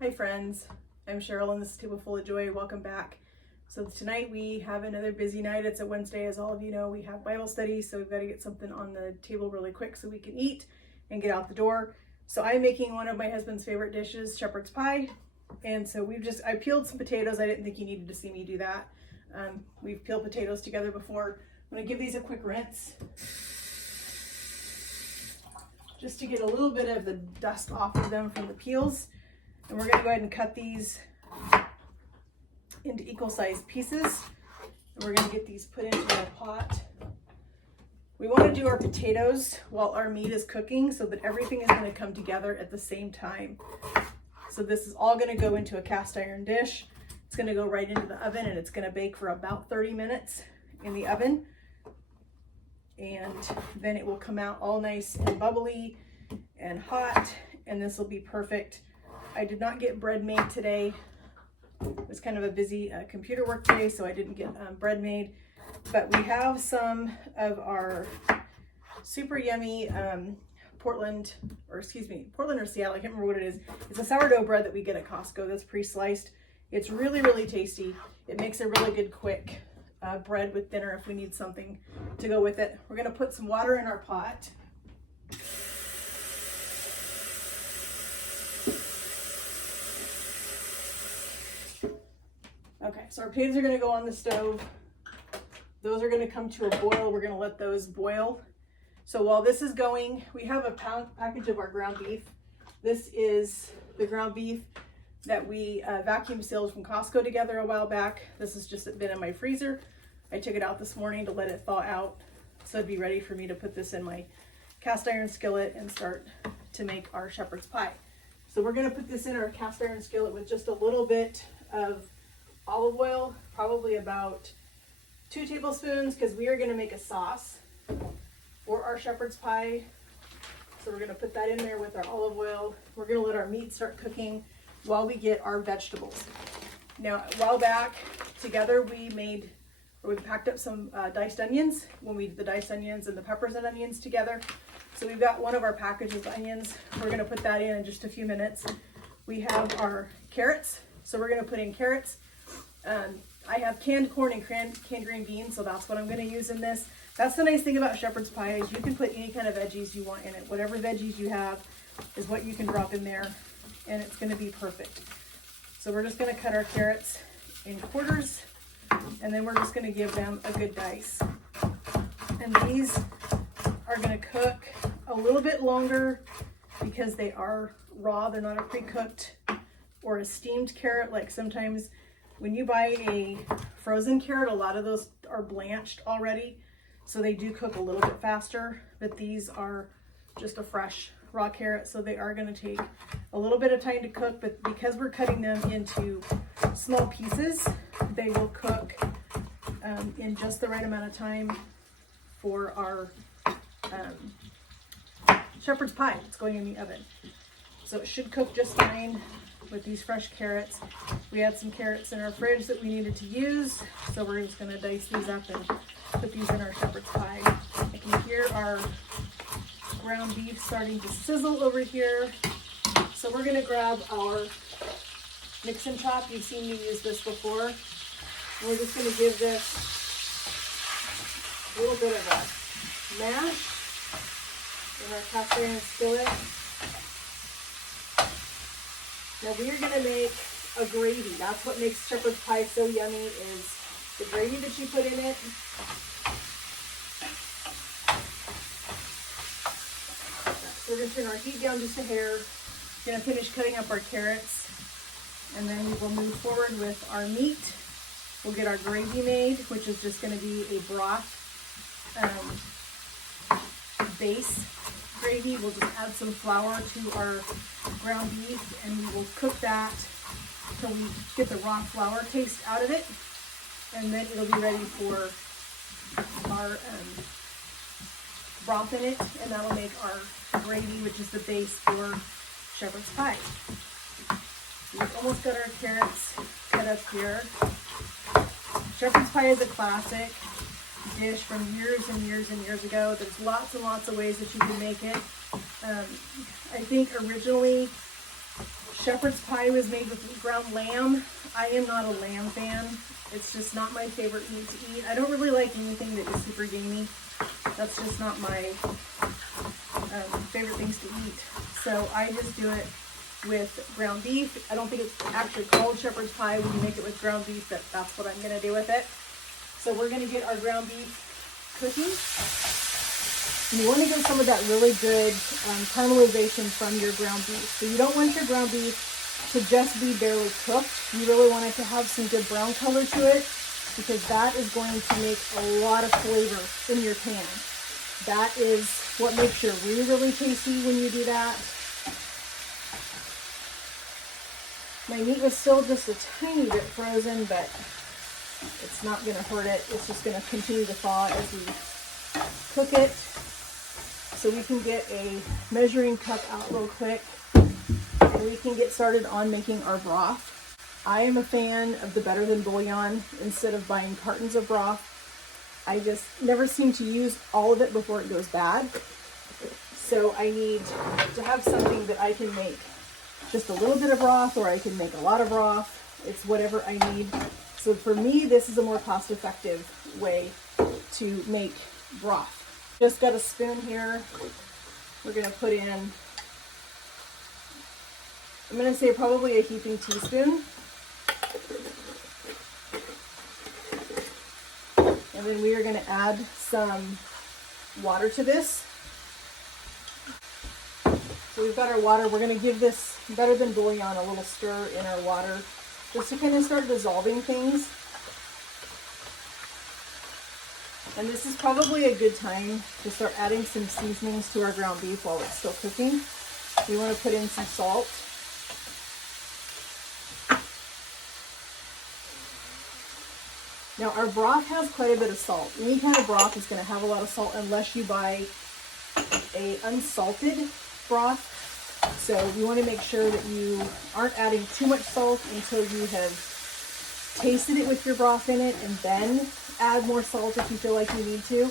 Hi friends, I'm Cheryl and this is Table Full of Joy. Welcome back. So tonight we have another busy night. It's a Wednesday, as all of you know. We have Bible study, so we've got to get something on the table really quick so we can eat and get out the door. So I'm making one of my husband's favorite dishes, shepherd's pie. And so I peeled some potatoes. I didn't think you needed to see me do that. We've peeled potatoes together before. I'm going to give these a quick rinse, just to get a little bit of the dust off of them from the peels. And we're going to go ahead and cut these into equal sized pieces. And we're going to get these put into our pot. We want to do our potatoes while our meat is cooking so that everything is going to come together at the same time. So this is all going to go into a cast iron dish. It's going to go right into the oven and it's going to bake for about 30 minutes in the oven. And then it will come out all nice and bubbly and hot, and this will be perfect. I did not get bread made today. It was kind of a busy computer work day, so I didn't get bread made. But we have some of our super yummy Portland or Seattle, I can't remember what it is. It's a sourdough bread that we get at Costco that's pre-sliced. It's really, really tasty. It makes a really good quick bread with dinner if we need something to go with it. We're going to put some water in our pot. Okay, so our potatoes are going to go on the stove. Those are going to come to a boil. We're going to let those boil. So while this is going, we have a package of our ground beef. This is the ground beef that we vacuum sealed from Costco together a while back. This has just been in my freezer. I took it out this morning to let it thaw out, so it'd be ready for me to put this in my cast iron skillet and start to make our shepherd's pie. So we're going to put this in our cast iron skillet with just a little bit of olive oil, probably about 2 tablespoons, because we are going to make a sauce for our shepherd's pie. So we're going to put that in there with our olive oil. We're going to let our meat start cooking while we get our vegetables. Now, a while back together we packed up some diced onions when we did the diced onions and the peppers and onions together. So we've got one of our packages of onions. We're going to put that in just a few minutes. We have our carrots, so we're going to put in carrots. I have canned corn and canned green beans, so that's what I'm going to use in this. That's the nice thing about shepherd's pie is you can put any kind of veggies you want in it. Whatever veggies you have is what you can drop in there, and it's going to be perfect. So we're just going to cut our carrots in quarters, and then we're just going to give them a good dice. And these are going to cook a little bit longer because they are raw. They're not a pre-cooked or a steamed carrot. Like sometimes when you buy a frozen carrot, a lot of those are blanched already, so they do cook a little bit faster. But these are just a fresh raw carrot, so they are going to take a little bit of time to cook. But because we're cutting them into small pieces, they will cook in just the right amount of time for our shepherd's pie. It's going in the oven, so it should cook just fine with these fresh carrots. We had some carrots in our fridge that we needed to use, so we're just going to dice these up and put these in our shepherd's pie. I can hear our ground beef starting to sizzle over here. So we're going to grab our mix and chop. You've seen me use this before. We're just going to give this a little bit of a mash in our cast iron skillet. Now we are going to make a gravy. That's what makes shepherd's pie so yummy, is the gravy that you put in it. So we're going to turn our heat down just a hair. We're going to finish cutting up our carrots, and then we will move forward with our meat. We'll get our gravy made, which is just going to be a broth base gravy. We'll just add some flour to our ground beef, and we will cook that till we get the raw flour taste out of it, and then it'll be ready for our broth in it, and that'll make our gravy, which is the base for shepherd's pie. We've almost got our carrots cut up here. Shepherd's pie is a classic dish from years and years and years ago. There's lots and lots of ways that you can make it. I think originally shepherd's pie was made with ground lamb. I am not a lamb fan. It's just not my favorite meat to eat. I don't really like anything that is super gamey. That's just not my favorite things to eat. So I just do it with ground beef. I don't think it's actually called shepherd's pie when you make it with ground beef, but that's what I'm gonna do with it. So we're gonna get our ground beef cooking. And you want to get some of that really good caramelization from your ground beef. So you don't want your ground beef to just be barely cooked. You really want it to have some good brown color to it, because that is going to make a lot of flavor in your pan. That is what makes your roux really tasty when you do that. My meat was still just a tiny bit frozen, but it's not going to hurt it. It's just going to continue to thaw as we cook it. So we can get a measuring cup out real quick and we can get started on making our broth. I am a fan of the better than bouillon instead of buying cartons of broth. I just never seem to use all of it before it goes bad. So I need to have something that I can make just a little bit of broth, or I can make a lot of broth. It's whatever I need. So for me, this is a more cost-effective way to make broth. Just got a spoon here. We're gonna put in, I'm gonna say probably a heaping teaspoon. And then we are gonna add some water to this. So we've got our water. We're gonna give this better than bouillon a little stir in our water, just to kind of start dissolving things. And this is probably a good time to start adding some seasonings to our ground beef while it's still cooking. We want to put in some salt. Now our broth has quite a bit of salt. Any kind of broth is going to have a lot of salt unless you buy a unsalted broth. So you want to make sure that you aren't adding too much salt until you have tasted it with your broth in it, and then add more salt if you feel like you need to.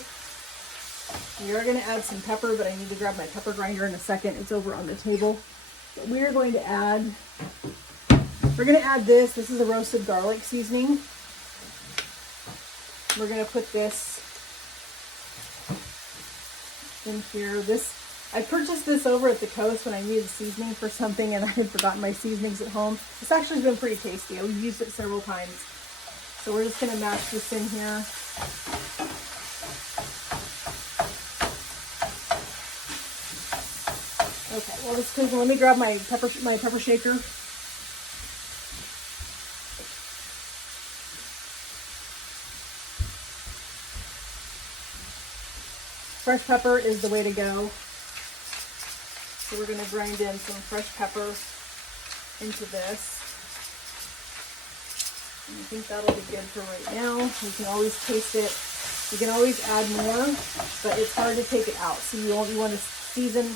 We are going to add some pepper, but I need to grab my pepper grinder in a second. It's over on the table. But we are going to add, we're going to add this. This is a roasted garlic seasoning. We're going to put this in here. I purchased this over at the coast when I needed seasoning for something and I had forgotten my seasonings at home. This actually has been pretty tasty. We've used it several times. So we're just going to mash this in here. Okay, well it's cooking. Let me grab my pepper shaker. Fresh pepper is the way to go. So we're going to grind in some fresh pepper into this. And I think that'll be good for right now. You can always taste it. You can always add more, but it's hard to take it out. So you want to season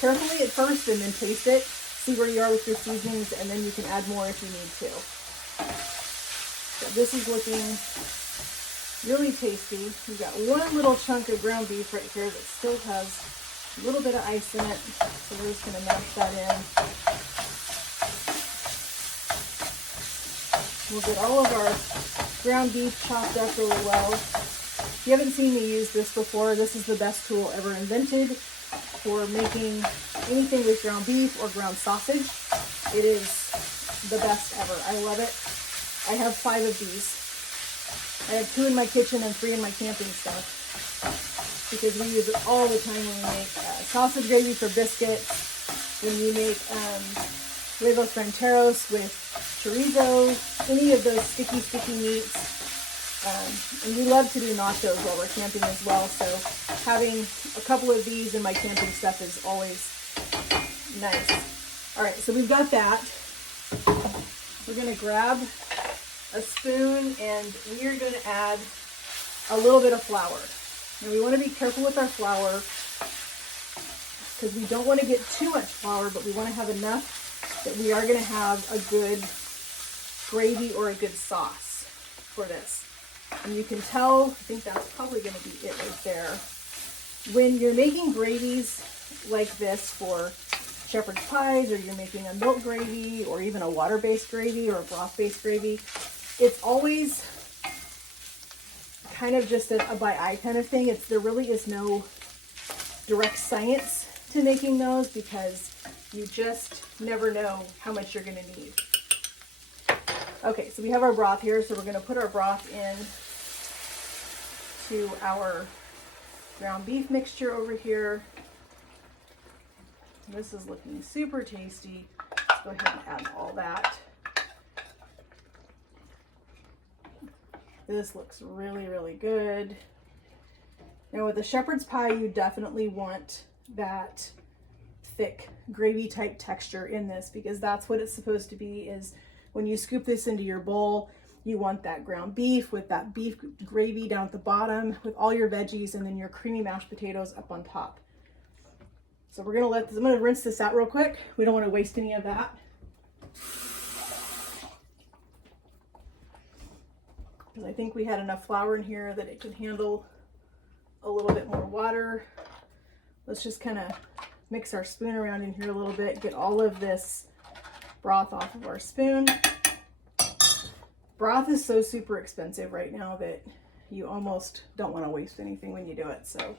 carefully at first and then taste it. See where you are with your seasonings, and then you can add more if you need to. So this is looking really tasty. We've got one little chunk of ground beef right here that still has a little bit of ice in it. So we're just going to mash that in. We'll get all of our ground beef chopped up really well. If you haven't seen me use this before, this is the best tool ever invented for making anything with ground beef or ground sausage. It is the best ever. I love it. I have 5 of these. I have 2 in my kitchen and 3 in my camping stuff, because we use it all the time when we make sausage gravy for biscuits, when we make huevos rancheros with chorizo, any of those sticky meats. And we love to do nachos while we're camping as well, so having a couple of these in my camping stuff is always nice. All right, so we've got that. We're going to grab a spoon and we are going to add a little bit of flour. Now we want to be careful with our flour because we don't want to get too much flour, but we want to have enough that we are going to have a good gravy or a good sauce for this. And you can tell, I think that's probably going to be it right there. When you're making gravies like this for shepherd's pies, or you're making a milk gravy, or even a water-based gravy or a broth-based gravy, it's always kind of just a by eye kind of thing. There really is no direct science to making those, because you just never know how much you're going to need. Okay, so we have our broth here, so we're going to put our broth in to our ground beef mixture over here. This is looking super tasty. Let's go ahead and add all that. This looks really, really good. Now with the shepherd's pie, you definitely want that thick gravy type texture in this, because that's what it's supposed to be. Is when you scoop this into your bowl, you want that ground beef with that beef gravy down at the bottom with all your veggies, and then your creamy mashed potatoes up on top. So we're gonna I'm gonna rinse this out real quick. We don't want to waste any of that. Because I think we had enough flour in here that it could handle a little bit more water. Let's just kind of mix our spoon around in here a little bit, get all of this broth off of our spoon. Broth is so super expensive right now that you almost don't want to waste anything when you do it. So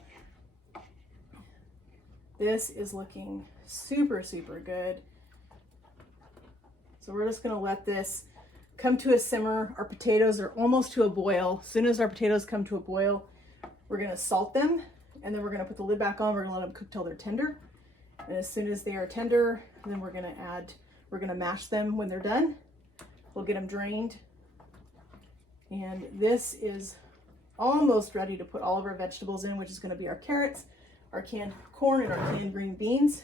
this is looking super, super good. So we're just going to let this come to a simmer. Our potatoes are almost to a boil. As soon as our potatoes come to a boil, we're going to salt them, and then we're going to put the lid back on. We're going to let them cook till they're tender. And as soon as they are tender, then we're going to mash them when they're done. We'll get them drained. And this is almost ready to put all of our vegetables in, which is going to be our carrots, our canned corn, and our canned green beans.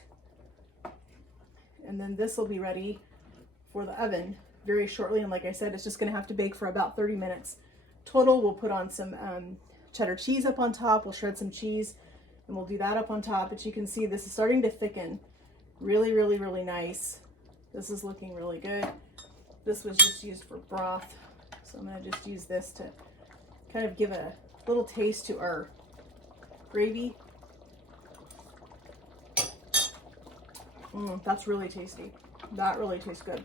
And then this will be ready for the oven very shortly. And like I said, it's just going to have to bake for about 30 minutes total. We'll put on some cheddar cheese up on top. We'll shred some cheese, and we'll do that up on top. But you can see this is starting to thicken. Really, really, really nice. This is looking really good. This was just used for broth, so I'm going to just use this to kind of give a little taste to our gravy. That's really tasty. That really tastes good.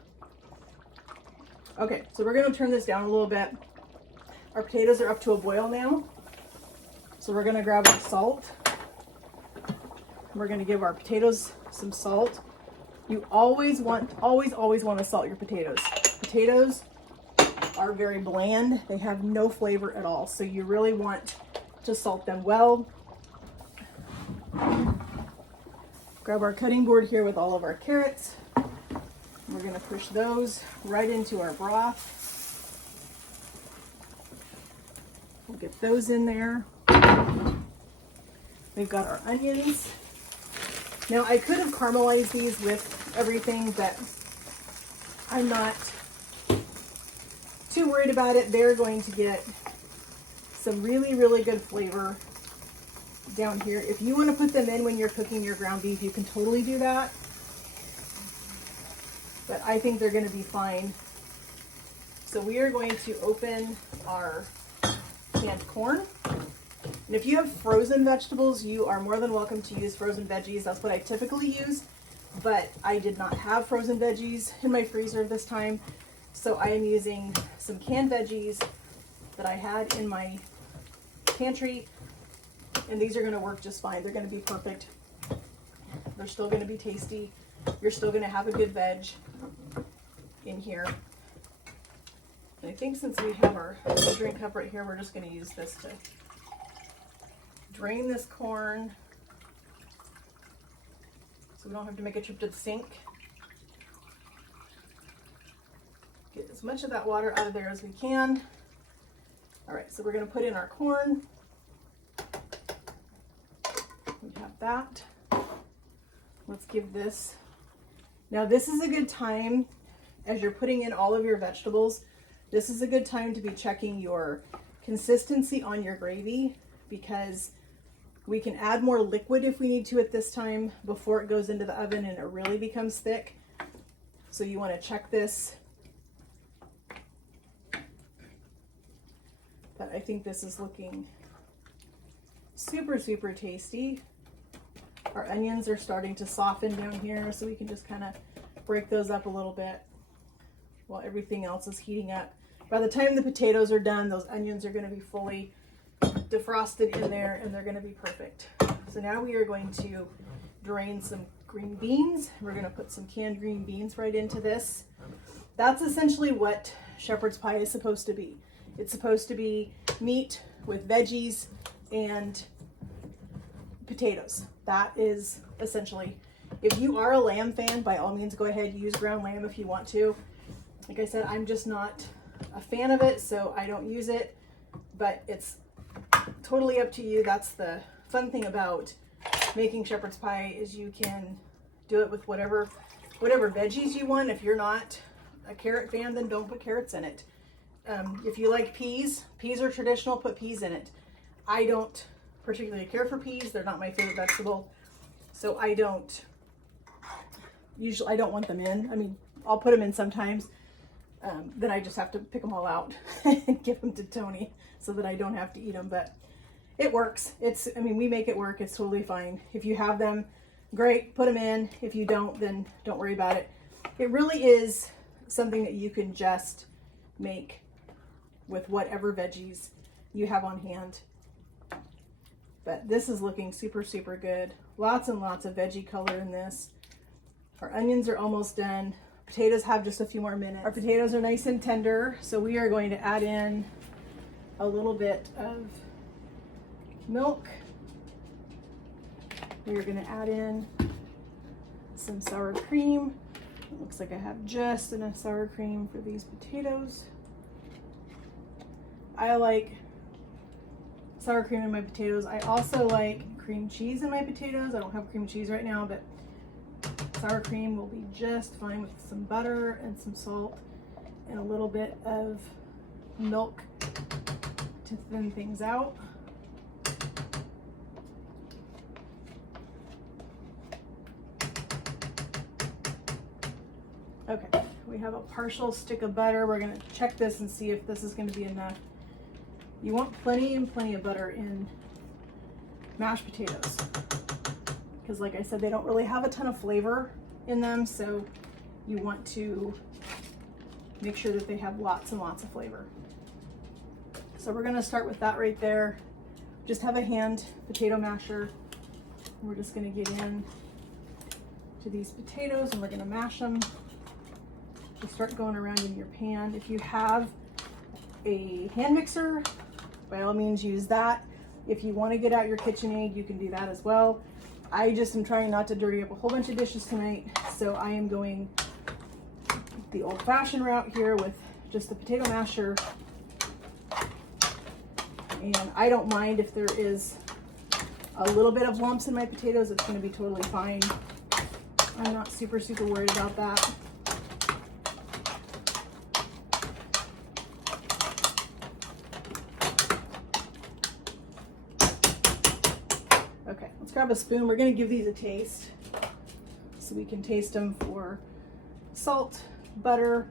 Okay, so we're going to turn this down a little bit. Our potatoes are up to a boil now. So we're going to grab our salt. We're going to give our potatoes some salt. You always want to salt your potatoes. Potatoes are very bland. They have no flavor at all. So you really want to salt them well. Grab our cutting board here with all of our carrots. We're going to push those right into our broth. We'll get those in there. We've got our onions. Now I could have caramelized these with everything, but I'm not too worried about it. They're going to get some really, really good flavor down here. If you want to put them in when you're cooking your ground beef, you can totally do that. But I think they're going to be fine. So we are going to open our canned corn. And if you have frozen vegetables, you are more than welcome to use frozen veggies. That's what I typically use, but I did not have frozen veggies in my freezer this time. So I am using some canned veggies that I had in my pantry, and these are going to work just fine. They're going to be perfect. They're still going to be tasty. You're still going to have a good veg in here. And I think since we have our measuring cup right here, we're just going to use this to drain this corn so we don't have to make a trip to the sink. Get as much of that water out of there as we can. All right, so we're going to put in our corn. We have that. Let's give this. Now this is a good time, as you're putting in all of your vegetables, this is a good time to be checking your consistency on your gravy, because we can add more liquid if we need to at this time before it goes into the oven and it really becomes thick. So you want to check this. But I think this is looking super, super tasty. Our onions are starting to soften down here, so we can just kind of break those up a little bit while everything else is heating up. By the time the potatoes are done, those onions are going to be fully defrosted in there and they're going to be perfect. So now we are going to drain some green beans. We're going to put some canned green beans right into this. That's essentially what shepherd's pie is supposed to be. It's supposed to be meat with veggies and potatoes. That is essentially, if you are a lamb fan, by all means go ahead, use ground lamb if you want to. Like I said, I'm just not a fan of it, so I don't use it, but it's totally up to you. That's the fun thing about making shepherd's pie, is you can do it with whatever veggies you want. If you're not a carrot fan, then don't put carrots in it. If you like peas are traditional, put peas in it. I don't particularly care for peas. They're not my favorite vegetable, so I don't want them in. I mean, I'll put them in sometimes. Then I just have to pick them all out and give them to Tony so that I don't have to eat them, but it works. We make it work. It's totally fine. If you have them, great, put them in. If you don't, then don't worry about it. It really is something that you can just make with whatever veggies you have on hand. But this is looking super, super good. Lots and lots of veggie color in this. Our onions are almost done. Potatoes have just a few more minutes. Our potatoes are nice and tender, so we are going to add in a little bit of milk. We are going to add in some sour cream. It looks like I have just enough sour cream for these potatoes. I like sour cream in my potatoes. I also like cream cheese in my potatoes. I don't have cream cheese right now, but sour cream will be just fine with some butter and some salt and a little bit of milk to thin things out. Okay, we have a partial stick of butter. We're going to check this and see if this is going to be enough. You want plenty and plenty of butter in mashed potatoes, because like I said, they don't really have a ton of flavor in them, so you want to make sure that they have lots and lots of flavor. So we're going to start with that right there. Just have a hand potato masher. We're just going to get in to these potatoes and we're going to mash them. Just start going around in your pan. If you have a hand mixer, by all means use that. If you want to get out your KitchenAid, you can do that as well. I just am trying not to dirty up a whole bunch of dishes tonight, so I am going the old-fashioned route here with just the potato masher. And I don't mind if there is a little bit of lumps in my potatoes. It's going to be totally fine. I'm not super worried about that. Okay, let's grab a spoon. We're going to give these a taste so we can taste them for salt, butter.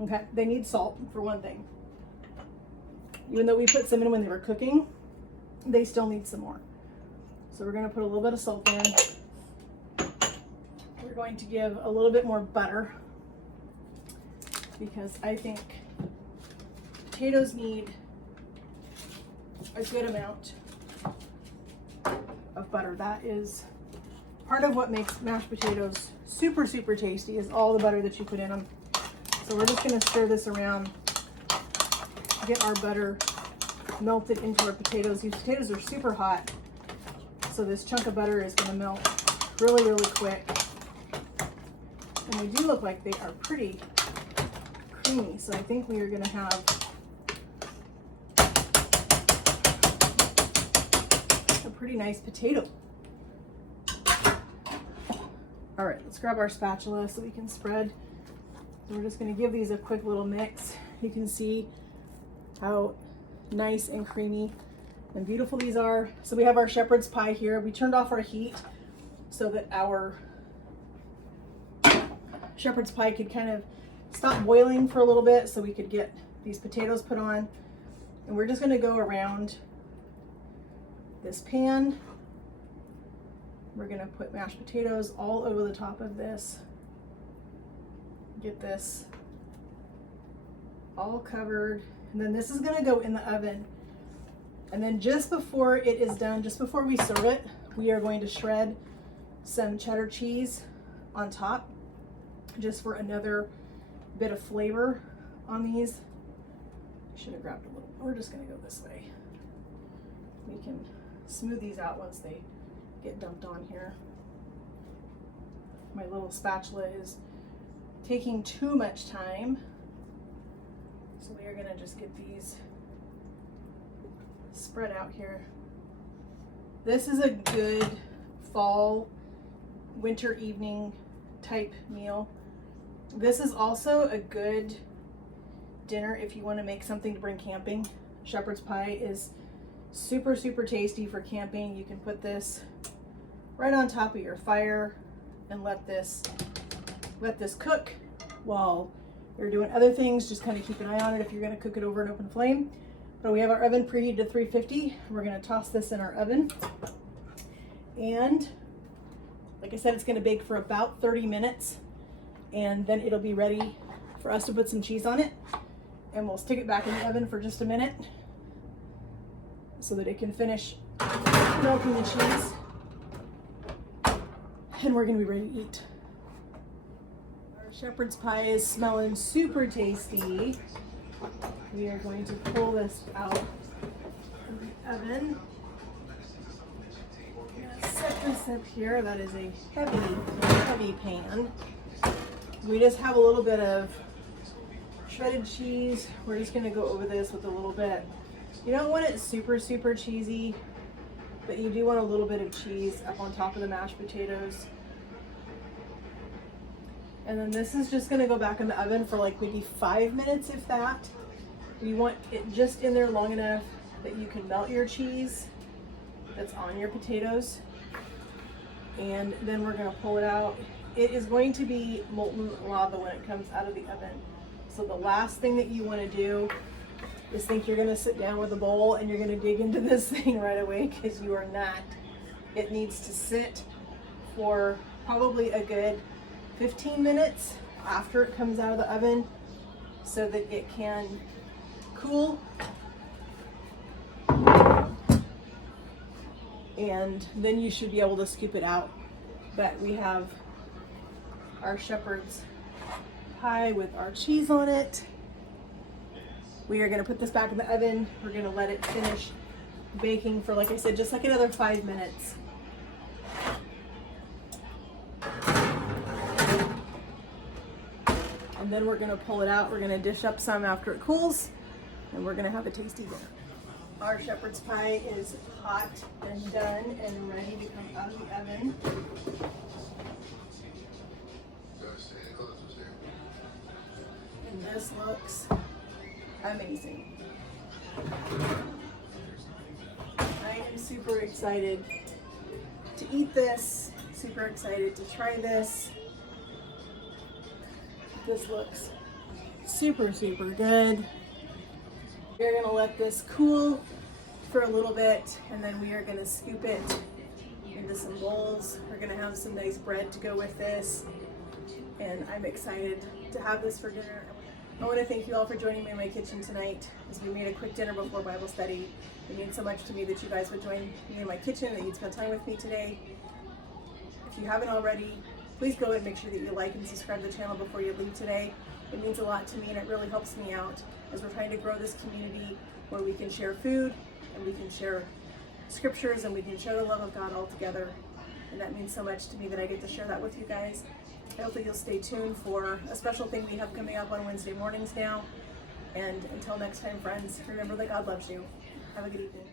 Okay, they need salt for one thing. Even though we put some in when they were cooking, they still need some more. So we're going to put a little bit of salt in. We're going to give a little bit more butter because I think potatoes need a good amount of butter. That is part of what makes mashed potatoes super tasty, is all the butter that you put in them. So we're just going to stir this around, get our butter melted into our potatoes. These potatoes are super hot, so this chunk of butter is going to melt really quick. And they do look like they are pretty creamy, so I think we are going to have a pretty nice potato. All right, let's grab our spatula so we can spread. We're just going to give these a quick little mix. You can see how nice and creamy and beautiful these are. So we have our shepherd's pie here. We turned off our heat so that our shepherd's pie could kind of stop boiling for a little bit so we could get these potatoes put on. And we're just gonna go around this pan. We're gonna put mashed potatoes all over the top of this. Get this all covered. And then this is gonna go in the oven. And then just before it is done, just before we serve it, we are going to shred some cheddar cheese on top, just for another bit of flavor on these. I should have grabbed a little. We're just gonna go this way. We can smooth these out once they get dumped on here. My little spatula is taking too much time, so we are gonna just get these spread out here. This is a good fall, winter evening type meal. This is also a good dinner if you want to make something to bring camping. Shepherd's pie is super, super tasty for camping. You can put this right on top of your fire and let this cook while you're doing other things. Just kind of keep an eye on it if you're going to cook it over an open flame. But we have our oven preheated to 350. We're going to toss this in our oven. And like I said, it's going to bake for about 30 minutes. And then it'll be ready for us to put some cheese on it. And we'll stick it back in the oven for just a minute so that it can finish melting the cheese. And we're going to be ready to eat. Our shepherd's pie is smelling super tasty. We are going to pull this out of the oven. I'm going to set this up here. That is a heavy pan. We just have a little bit of shredded cheese. We're just going to go over this with a little bit. You don't want it super, super cheesy, but you do want a little bit of cheese up on top of the mashed potatoes. And then this is just going to go back in the oven for like maybe 5 minutes, if that. You want it just in there long enough that you can melt your cheese that's on your potatoes. And then we're going to pull it out. It is going to be molten lava when it comes out of the oven. So the last thing that you want to do is think you're going to sit down with a bowl and you're going to dig into this thing right away, because you are not. It needs to sit for probably a good 15 minutes after it comes out of the oven so that it can cool. And then you should be able to scoop it out. But we have our shepherd's pie with our cheese on it. We are going to put this back in the oven. We're going to let it finish baking for, like I said, just like another 5 minutes. And then we're going to pull it out. We're going to dish up some after it cools, and we're going to have a tasty dinner. Our shepherd's pie is hot and done and ready to come out of the oven. And this looks amazing. I am super excited to eat this, super excited to try this. This looks super, super good. We're gonna let this cool for a little bit, and then we are gonna scoop it into some bowls. We're gonna have some nice bread to go with this, and I'm excited to have this for dinner. I want to thank you all for joining me in my kitchen tonight as we made a quick dinner before Bible study. It means so much to me that you guys would join me in my kitchen, that you'd spend time with me today. If you haven't already, please go and make sure that you like and subscribe to the channel before you leave today. It means a lot to me, and it really helps me out as we're trying to grow this community where we can share food and we can share scriptures and we can share the love of God all together. And that means so much to me that I get to share that with you guys. I hope that you'll stay tuned for a special thing we have coming up on Wednesday mornings now. And until next time, friends, remember that God loves you. Have a good evening.